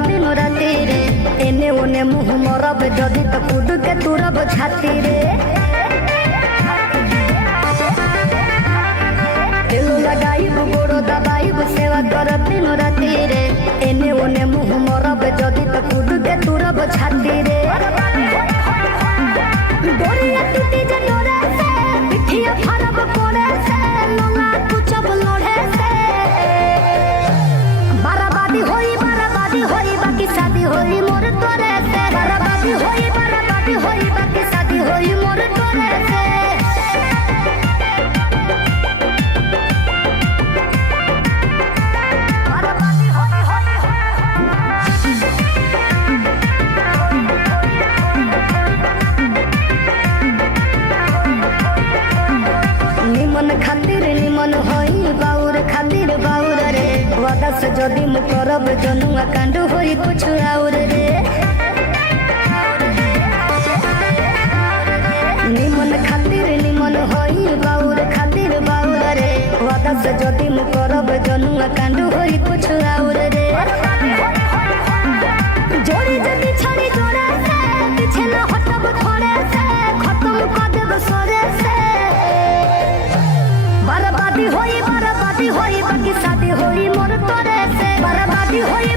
दिन राति रे एने ओने मुँह मरब जदि तो कूद के तुरब छाती रे दिल लगाइब गोड़ो दबाइब सेवा कर दिन राति रे एने ओने मुँह मरब जदि तो कूद के तुरब छाती रे डोरिया टूटी जे डोरे से पिठिया फरब कोड़े से लंगा कुचब लोढ़े से बर्बादी होई बाकी शादी होई मोर तोरे से बर्बादी होई बाकी शादी होई मोर तोरे से निमन खातिर निमन होई बाउर खातिर बाउर रे वादा से जदि मु करब जनुआ कांड होई कुछ और रे निमन खातिर निमन होई बाउर खातिर बाउर रे वादा से जदि मु करब जनुआ कांड होई कुछ और रे जोड़ी जदि छड़ी जोड़े से पीछे न हटब थोड़े से खत्म कर देब सोरे से बर्बादी होई बाकी शादी होई मोर तोरे से बर्बादी होई